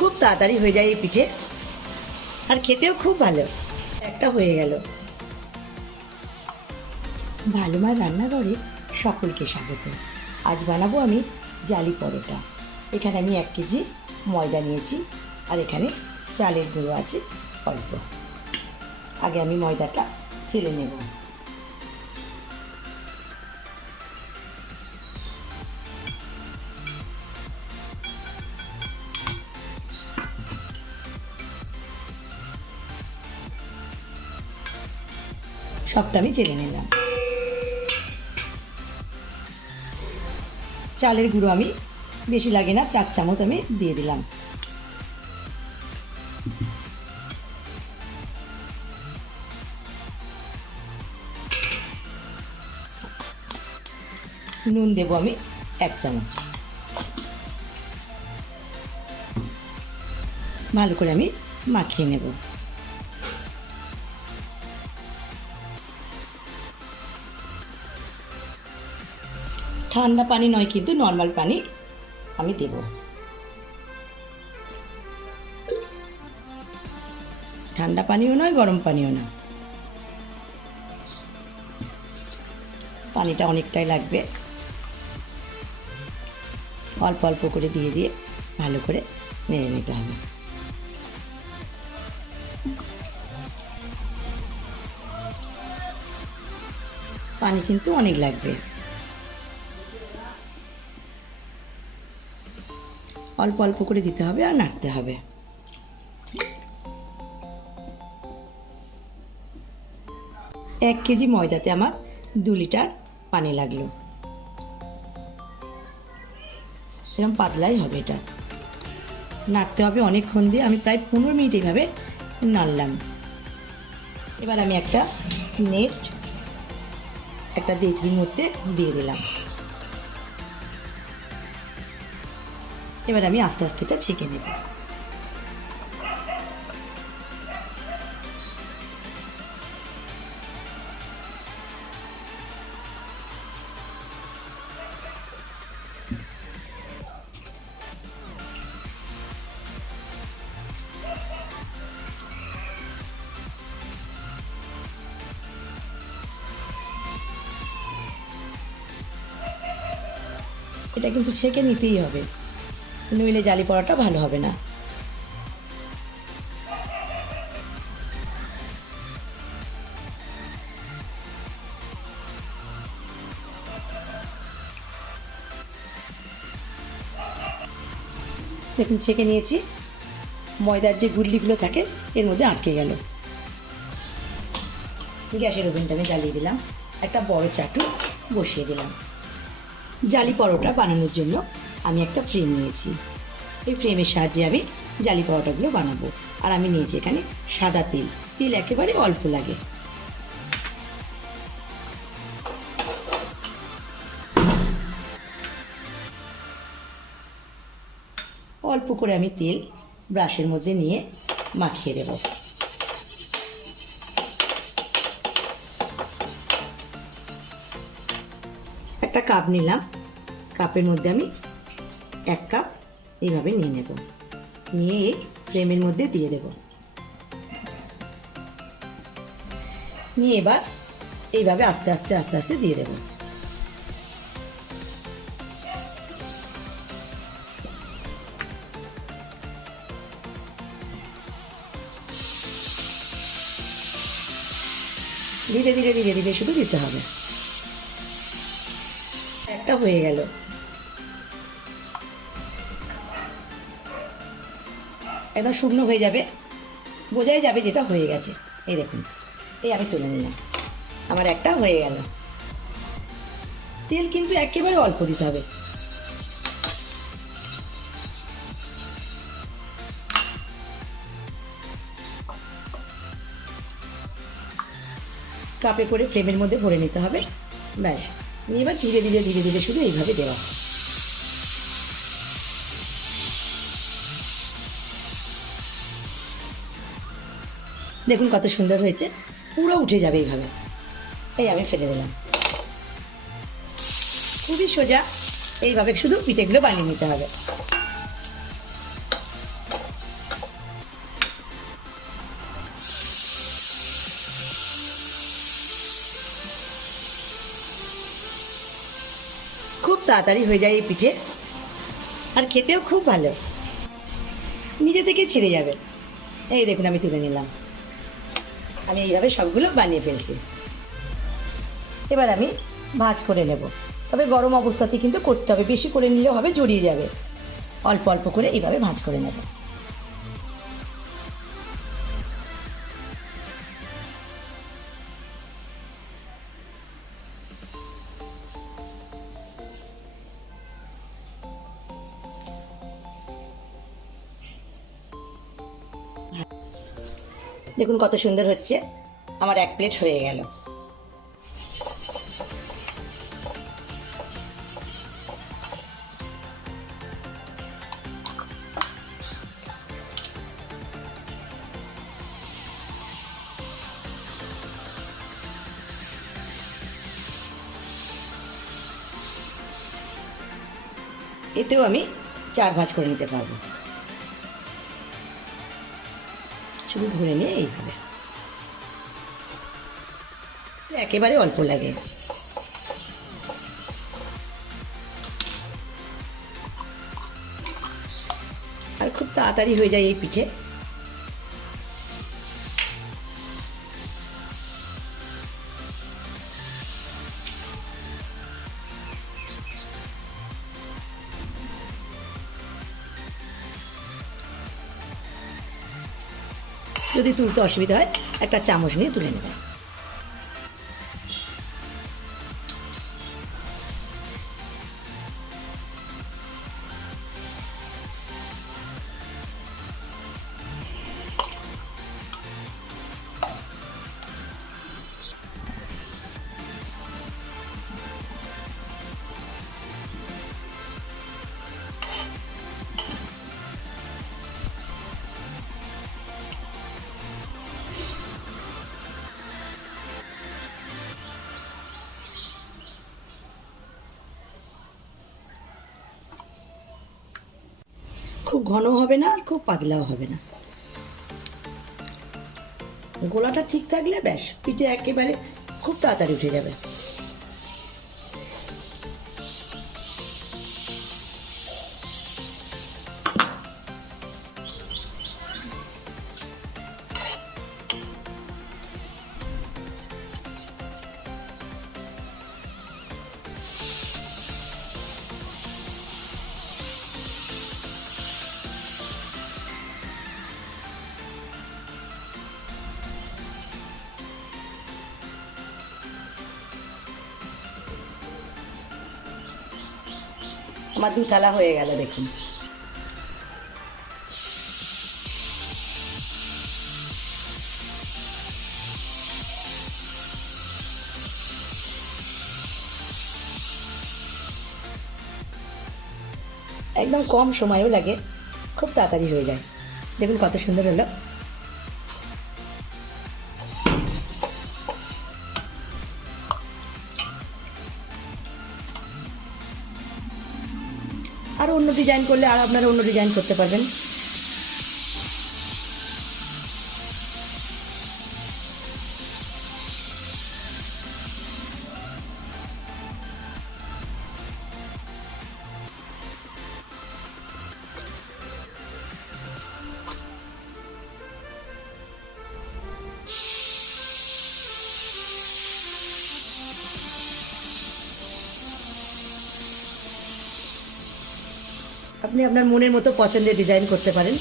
তাড়াতাড়ি হয়ে যায় এই পিঠে। আর খেতেও খুব ভালো। একটা হয়ে গেল। ভালো মার রান্নাঘরে সকলকে স্বাগত। আজ বানাবো আমি জালি পরোটা। এখানে আমি এক কেজি ময়দা নিয়েছি আর এখানে চালের গুঁড়ো আছে অল্প। আগে আমি ময়দাটা চেলে নেব। সবটা আমি চেলে নিলাম। চালের গুঁড়ো আমি বেশি লাগে না, চার চামচ আমি দিয়ে দিলাম। নুন দেবো আমি এক চামচ। ভালো করে আমি মাখিয়ে নেব। ঠান্ডা পানি নয়, কিন্তু নর্মাল পানি আমি দেব। ঠান্ডা পানিও নয়, গরম পানিও না। পানিটা অনেকটাই লাগবে। অল্প অল্প করে দিয়ে দিয়ে ভালো করে নেড়ে নিতে হবে। পানি কিন্তু অনেক লাগবে। অল্প অল্প করে দিতে হবে আর নাড়তে হবে। এক কেজি ময়দাতে আমার দু লিটার পানি লাগল। এরকম পাতলাই হবে এটা। নাড়তে হবে অনেকক্ষণ দিয়ে। আমি প্রায় পনেরো মিনিট এইভাবে নাড়লাম। এবার আমি একটা নেট, একটা দেতরির মধ্যে দিয়ে দিলাম। এবার আমি আস্তে আস্তে এটা ছেঁকে নেব। এটা কিন্তু ছেঁকে নিতেই হবে। নইলে জালি পড়াটা ভালো হবে না। দেখুন, ছেঁকে নিয়েছি। ময়দার যে গুল্লিগুলো থাকে, এর মধ্যে আটকে গেল। গ্যাসের ওভেনটা আমি জ্বালিয়ে দিলাম। একটা বড় চাটু বসিয়ে দিলাম। জালি পরোটা বানানোর জন্য আমি একটা ফ্রেম নিয়েছি। এই ফ্রেমের সাহায্যে আমি জালি পরোটাগুলো বানাবো। আর আমি নিয়েছি এখানে সাদা তেল। তেল একেবারে অল্প লাগে। অল্প করে আমি তেল ব্রাশের মধ্যে নিয়ে মাখিয়ে দেব একটা কাপ নিলাম। কাপের মধ্যে আমি এক কাপ এইভাবে নিয়ে নেব। নিয়ে এই ফ্রেমের মধ্যে দিয়ে দেব। নিয়ে এবার এইভাবে আস্তে আস্তে আস্তে আস্তে দিয়ে দেব। ধীরে ধীরে ধীরে ধীরে শুধু দিতে হবে। একটা হয়ে গেল। একদম শুকনো হয়ে যাবে। বোঝাই যাবে যেটা হয়ে গেছে। এই দেখুন, এই আমি তুলে নিলাম। আমার একটা হয়ে গেল। তেল কিন্তু একেবারে অল্প দিতে হবে। কাপে করে ফ্রেমের মধ্যে ভরে নিতে হবে। ব্যাস নিয়ে এবার ধীরে ধীরে ধীরে ধীরে শুধু এইভাবে দেওয়া। দেখুন কত সুন্দর হয়েছে। পুরো উঠে যাবে এইভাবে। এই আমি ফেলে দিলাম। খুবই সোজা। এইভাবে শুধু পিঠেগুলো বানিয়ে নিতে হবে। খুব তাড়াতাড়ি হয়ে যায় এই পিঠে। আর খেতেও খুব ভালো। নিজে থেকে ছিঁড়ে যাবে। এই দেখুন, আমি তুলে নিলাম। আমি এইভাবে সবগুলো বানিয়ে ফেলছি। এবার আমি ভাজ করে নেব। তবে গরম অবস্থাতে কিন্তু করতে হবে। বেশি করে নিলে হবে, জড়িয়ে যাবে। অল্প অল্প করে এইভাবে ভাজ করে নেব। দেখুন কত সুন্দর হচ্ছে। আমার এক প্লেট হয়ে গেল। এতেও আমি চার ভাঁজ করে নিতে পারব। শুধু ধরে নিয়ে এইভাবে। একেবারে অল্প লাগে। আর খুব তাড়াতাড়ি হয়ে যায় এই পিঠে। যদি তুলতে অসুবিধা হয় একটা চামচ নিয়ে তুলে নেবে ঘন হবে না, আর খুব পাতলাও হবে না। গোলাটা ঠিক থাকলে ব্যাস, পিঠে একেবারে খুব তাড়াতাড়ি উঠে যাবে। আমার দু থালা হয়ে গেল, দেখুন। একদম কম সময়ও লাগে, খুব তাড়াতাড়ি হয়ে যায়। দেখুন কত সুন্দর হলো। আর অন্য ডিজাইন করলে আর আপনারা অন্য ডিজাইন করতে পারবেন। আপনি আপনার মনের মতো পছন্দের ডিজাইন করতে পারেন।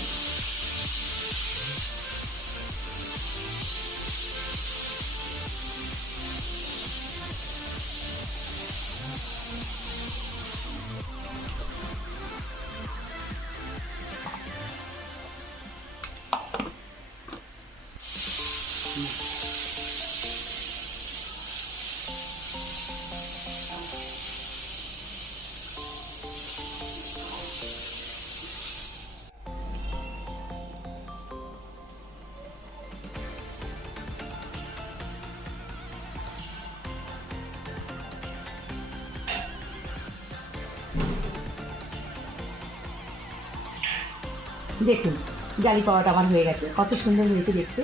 দেখুন, জালি পাওয়াটা আমার হয়ে গেছে। কত সুন্দর হয়েছে দেখতে।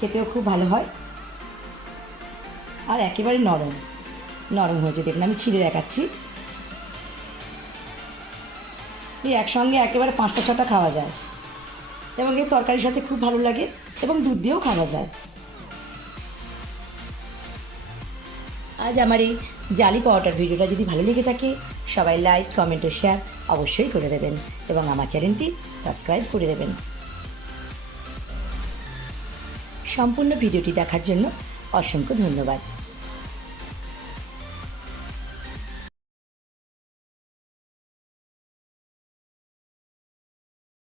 খেতেও খুব ভালো হয়। আর একেবারে নরম। নরম হয়েছে, দেখুন, আমি ছিঁড়ে দেখাচ্ছি। এই একসঙ্গে একেবারে পাঁচটা, ছটা খাওয়া যায়। এবং এই তরকারির সাথে খুব ভালো লাগে এবং দুধ দিয়েও খাওয়া যায়। আজ আমার এই জালি পাওয়াটার ভিডিওটা যদি ভালো লেগে থাকে, সবাই লাইক কমেন্ট ও শেয়ার অবশ্যই করে দেবেন এবং আমার চ্যানেলটি সাবস্ক্রাইব করে দেবেন। সম্পূর্ণ ভিডিওটি দেখার জন্য অসংখ্য ধন্যবাদ।